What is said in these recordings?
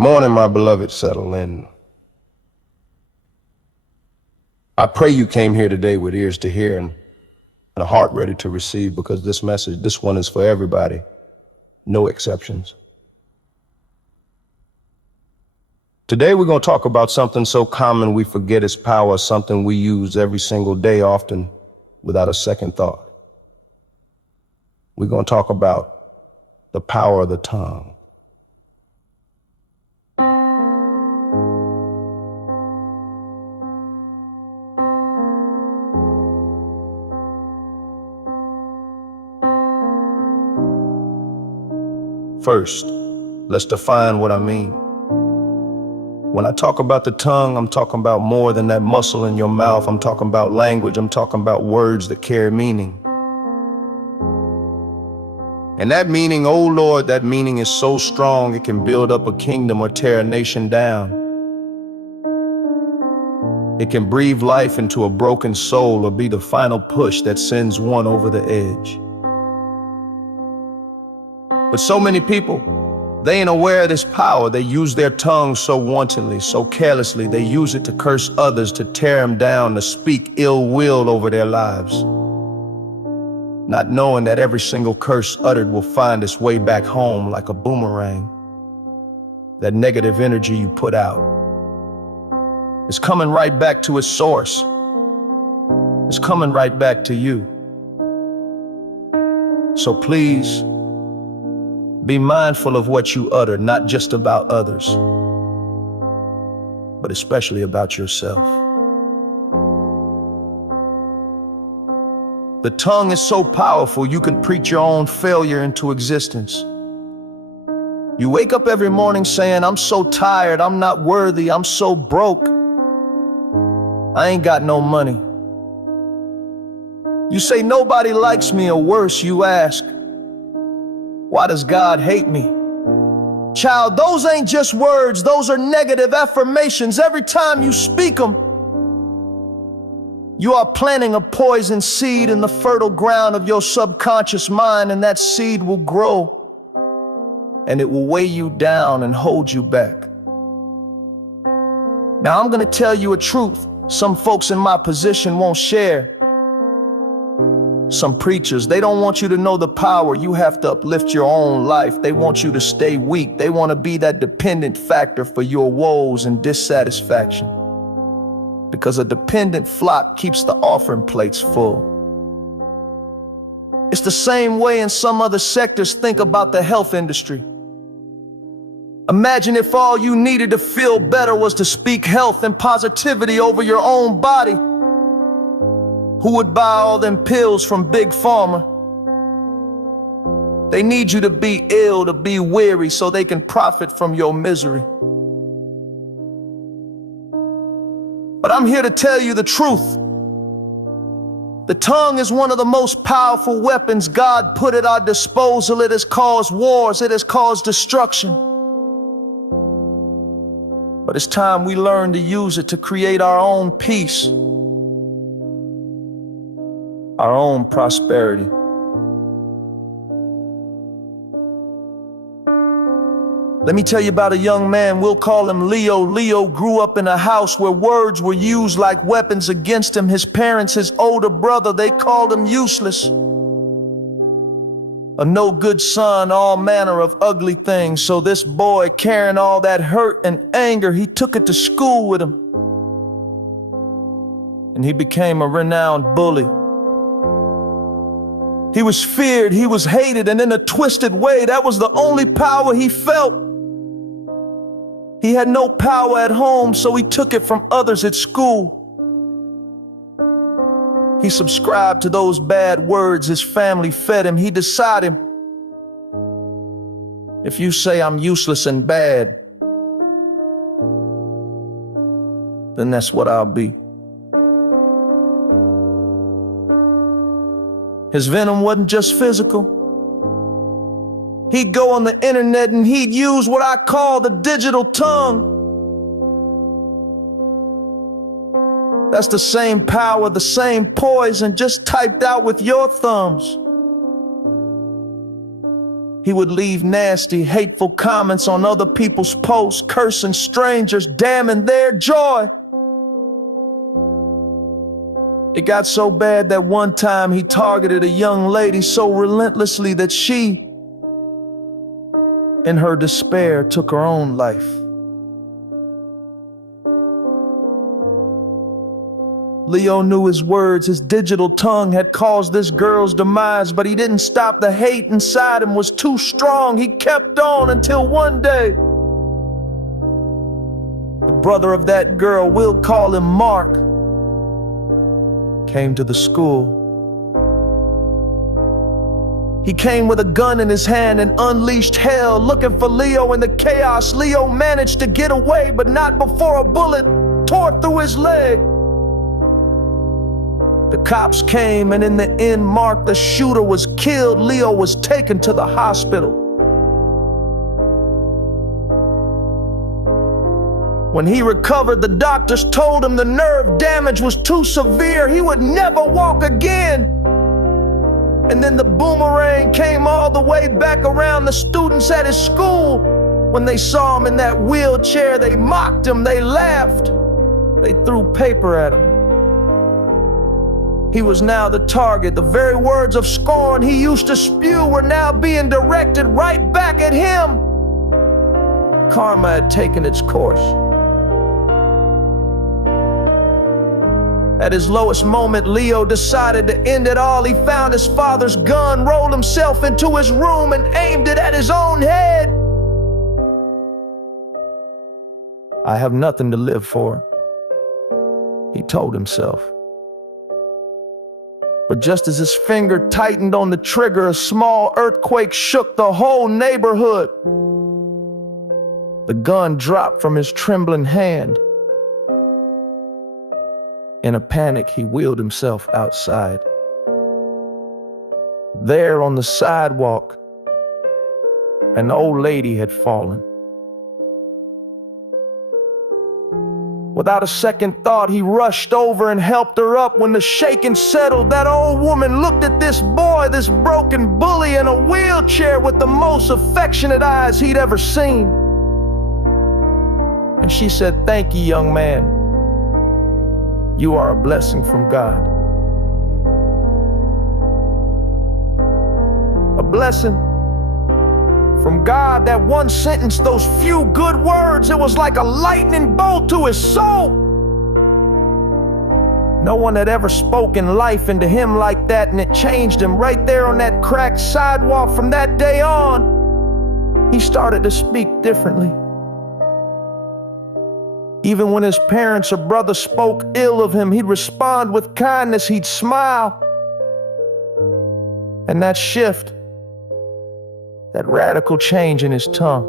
Good morning, my beloved. Settle in. I pray you came here today with ears to hear and a heart ready to receive, because this message, this one is for everybody, no exceptions. Today we're going to talk about something so common we forget its power, something we use every single day, often without a second thought. We're going to talk about the power of the tongue. First, let's define what I mean. When I talk about the tongue, I'm talking about more than that muscle in your mouth. I'm talking about language. I'm talking about words that carry meaning. And that meaning, oh Lord, that meaning is so strong it can build up a kingdom or tear a nation down. It can breathe life into a broken soul or be the final push that sends one over the edge. But so many people, they ain't aware of this power. They use their tongue so wantonly, so carelessly. They use it to curse others, to tear them down, to speak ill will over their lives, not knowing that every single curse uttered will find its way back home like a boomerang. That negative energy you put out is coming right back to its source. It's coming right back to you. So please, be mindful of what you utter, not just about others, but especially about yourself. The tongue is so powerful, you can preach your own failure into existence. You wake up every morning saying, I'm so tired, I'm not worthy, I'm so broke, I ain't got no money. You say nobody likes me, or worse, you ask, why does God hate me? Child, those ain't just words, those are negative affirmations. Every time you speak them, you are planting a poison seed in the fertile ground of your subconscious mind, and that seed will grow, and it will weigh you down and hold you back. Now, I'm gonna tell you a truth some folks in my position won't share. Some preachers, they don't want you to know the power. You have to uplift your own life. They want you to stay weak. They want to be that dependent factor for your woes and dissatisfaction. Because a dependent flock keeps the offering plates full. It's the same way in some other sectors. Think about the health industry. Imagine if all you needed to feel better was to speak health and positivity over your own body. Who would buy all them pills from Big Pharma? They need you to be ill, to be weary, so they can profit from your misery. But I'm here to tell you the truth. The tongue is one of the most powerful weapons God put at our disposal. It has caused wars, it has caused destruction. But it's time we learn to use it to create our own peace, our own prosperity. Let me tell you about a young man, we'll call him Leo. Leo grew up in a house where words were used like weapons against him. His parents, his older brother, they called him useless, a no good son, all manner of ugly things. So this boy, carrying all that hurt and anger, he took it to school with him. And he became a renowned bully. He was feared, he was hated, and in a twisted way, that was the only power he felt. He had no power at home, so he took it from others at school. He subscribed to those bad words his family fed him. He decided, if you say I'm useless and bad, then that's what I'll be. His venom wasn't just physical. He'd go on the internet and he'd use what I call the digital tongue. That's the same power, the same poison, just typed out with your thumbs. He would leave nasty, hateful comments on other people's posts, cursing strangers, damning their joy. It got so bad that one time he targeted a young lady so relentlessly that she, in her despair, took her own life. Leo knew his words. His digital tongue had caused this girl's demise, but he didn't stop. The hate inside him was too strong. He kept on until one day, the brother of that girl, we'll call him Mark, came to the school. He came with a gun in his hand and unleashed hell, looking for Leo in the chaos. Leo managed to get away, but not before a bullet tore through his leg. The cops came, and in the end, Mark, the shooter, was killed. Leo was taken to the hospital. When he recovered, the doctors told him the nerve damage was too severe. He would never walk again. And then the boomerang came all the way back around. The students at his school, when they saw him in that wheelchair, they mocked him, they laughed, they threw paper at him. He was now the target. The very words of scorn he used to spew were now being directed right back at him. Karma had taken its course. At his lowest moment, Leo decided to end it all. He found his father's gun, rolled himself into his room, and aimed it at his own head. I have nothing to live for, he told himself. But just as his finger tightened on the trigger, a small earthquake shook the whole neighborhood. The gun dropped from his trembling hand. In a panic, he wheeled himself outside. There on the sidewalk, an old lady had fallen. Without a second thought, he rushed over and helped her up. When the shaking settled, that old woman looked at this boy, this broken bully in a wheelchair, with the most affectionate eyes he'd ever seen. And she said, "Thank you, young man. You are a blessing from God." A blessing from God. That one sentence, those few good words, it was like a lightning bolt to his soul. No one had ever spoken life into him like that, and it changed him right there on that cracked sidewalk. From that day on, he started to speak differently. Even when his parents or brothers spoke ill of him, he'd respond with kindness, he'd smile. And that shift, that radical change in his tongue,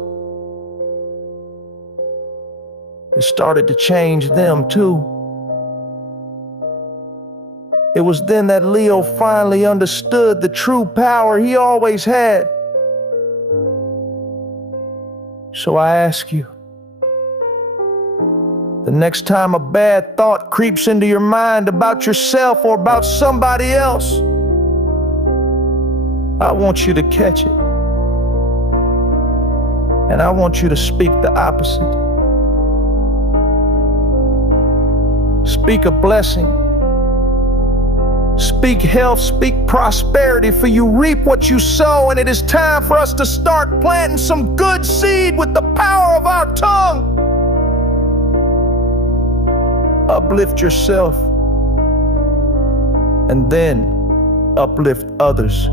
it started to change them too. It was then that Leo finally understood the true power he always had. So I ask you, the next time a bad thought creeps into your mind about yourself or about somebody else, I want you to catch it. And I want you to speak the opposite. Speak a blessing. Speak health, speak prosperity, for you reap what you sow, and it is time for us to start planting some good seed with the power of our tongue. Uplift yourself, and then uplift others.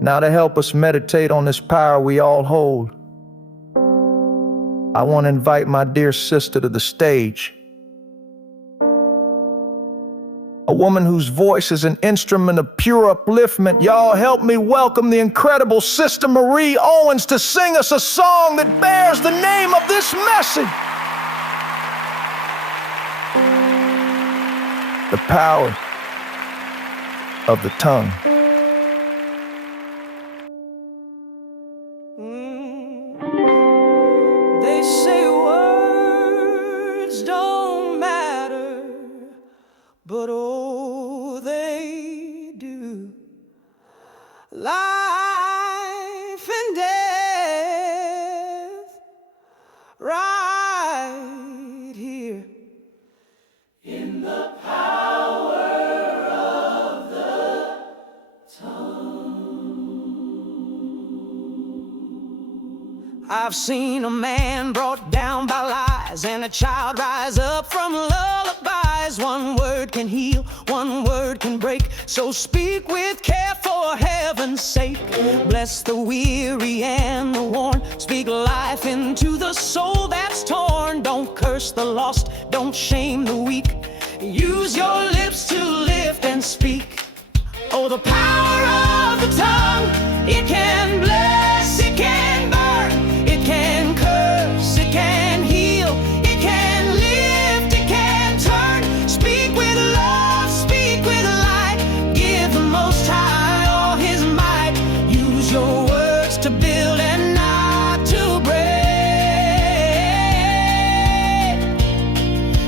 Now, to help us meditate on this power we all hold, I want to invite my dear sister to the stage. A woman whose voice is an instrument of pure upliftment. Y'all help me welcome the incredible Sister Marie Owens to sing us a song that bears the name of this message. The power of the tongue. They say words don't oh, they do. Life and death, right here in the power of the tongue. I've seen a man brought down by lies and a child rise up from lullabies. One word can heal, one word can break, so speak with care for heaven's sake. Bless the weary and the worn, speak life into the soul that's torn. Don't curse the lost, don't shame the weak, use your lips to lift and speak. Oh, the power of the tongue, it can bless, it can burn, it can curse, it can heal, it can lift, it can turn. Speak with love, speak with light, give the Most High all His might. Use your words to build and not to break.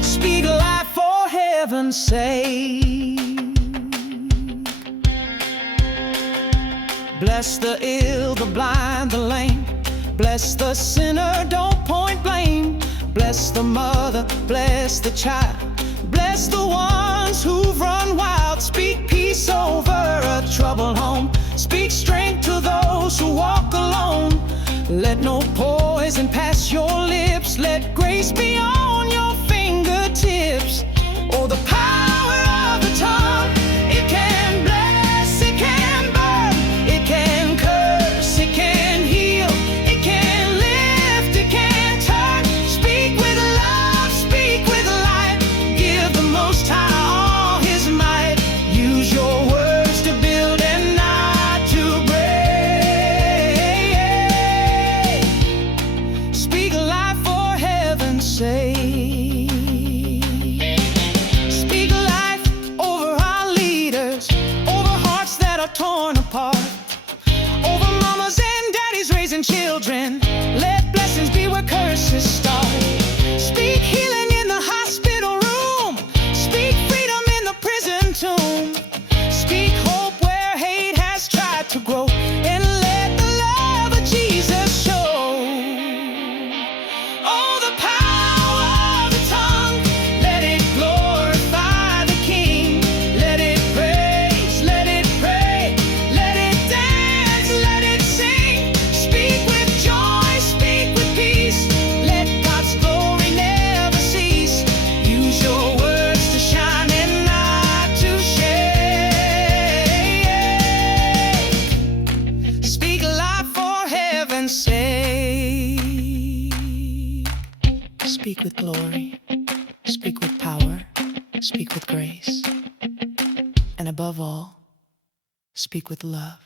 Speak life for heaven's sake. Bless the ill, the blind, the lame. Bless the sinner, don't point blame. Bless the mother, bless the child. Bless the ones who've run wild. Speak peace over a troubled home. Speak strength to those who walk alone. Let no poison pass your lips. Let grace be on your fingertips. Oh, the power of the tongue, it can bless, it can burn, it can curse, it can heal, it can lift, it can turn. Speak with love, speak with light, give the Most High all His might. Use your words to build and not to break. Speak life for heaven's sake. Torn apart, over mamas and daddies raising children. Let blessings be where curses start. Speak healing in the hospital room. Speak freedom in the prison tomb. Speak hope where hate has tried to grow. And let the love of Jesus show. Oh, the power of the tongue, let it glorify the King. Let it praise, let it pray. Speak with glory, speak with power, speak with grace, and above all, speak with love.